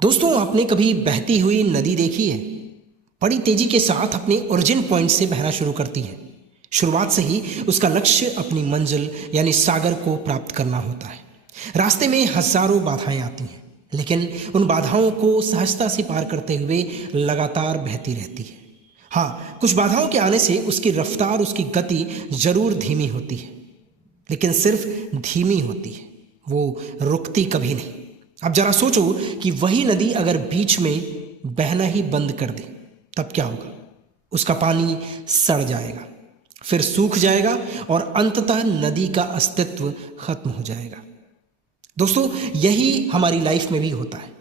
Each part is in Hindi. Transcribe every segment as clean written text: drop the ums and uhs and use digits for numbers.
दोस्तों, आपने कभी बहती हुई नदी देखी है? बड़ी तेजी के साथ अपने ओरिजिन पॉइंट से बहना शुरू करती है। शुरुआत से ही उसका लक्ष्य अपनी मंजिल यानी सागर को प्राप्त करना होता है। रास्ते में हजारों बाधाएं आती हैं, लेकिन उन बाधाओं को सहजता से पार करते हुए लगातार बहती रहती है। हाँ, कुछ बाधाओं के आने से उसकी रफ्तार, उसकी गति जरूर धीमी होती है, लेकिन सिर्फ धीमी होती है, वो रुकती कभी नहीं। अब जरा सोचो कि वही नदी अगर बीच में बहना ही बंद कर दे, तब क्या होगा? उसका पानी सड़ जाएगा, फिर सूख जाएगा और अंततः नदी का अस्तित्व खत्म हो जाएगा। दोस्तों, यही हमारी लाइफ में भी होता है।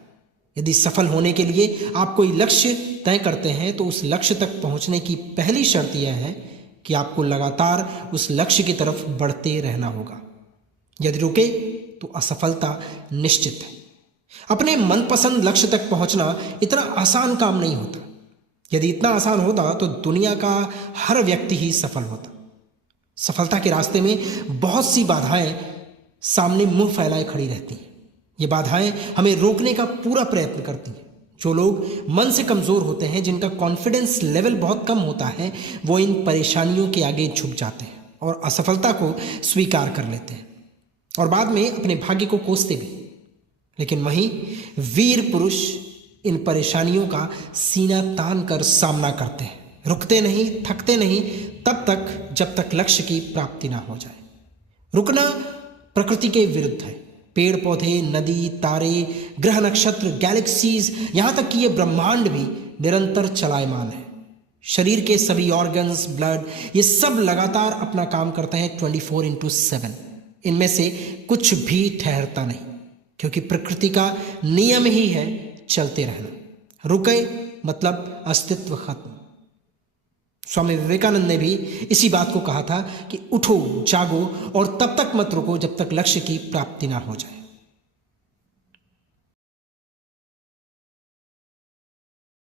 यदि सफल होने के लिए आप कोई लक्ष्य तय करते हैं, तो उस लक्ष्य तक पहुंचने की पहली शर्त यह है कि आपको लगातार उस लक्ष्य की तरफ बढ़ते रहना होगा। यदि रुके तो असफलता निश्चित है। अपने मनपसंद लक्ष्य तक पहुंचना इतना आसान काम नहीं होता। यदि इतना आसान होता तो दुनिया का हर व्यक्ति ही सफल होता। सफलता के रास्ते में बहुत सी बाधाएं सामने मुंह फैलाए खड़ी रहती हैं। ये बाधाएं हमें रोकने का पूरा प्रयत्न करती हैं। जो लोग मन से कमजोर होते हैं, जिनका कॉन्फिडेंस लेवल बहुत कम होता है, वो इन परेशानियों के आगे झुक जाते हैं और असफलता को स्वीकार कर लेते हैं और बाद में अपने भाग्य को कोसते भी। लेकिन वहीं वीर पुरुष इन परेशानियों का सीना तान कर सामना करते हैं, रुकते नहीं, थकते नहीं, तब तक जब तक लक्ष्य की प्राप्ति ना हो जाए। रुकना प्रकृति के विरुद्ध है। पेड़ पौधे, नदी, तारे, ग्रह, नक्षत्र, गैलेक्सीज, यहां तक कि ये ब्रह्मांड भी निरंतर चलायमान है। शरीर के सभी ऑर्गन्स, ब्लड, ये सब लगातार अपना काम करते हैं 24/7। इनमें से कुछ भी ठहरता नहीं, क्योंकि प्रकृति का नियम ही है चलते रहना। रुके मतलब अस्तित्व खत्म। स्वामी विवेकानंद ने भी इसी बात को कहा था कि उठो, जागो और तब तक मत रुको जब तक लक्ष्य की प्राप्ति ना हो जाए।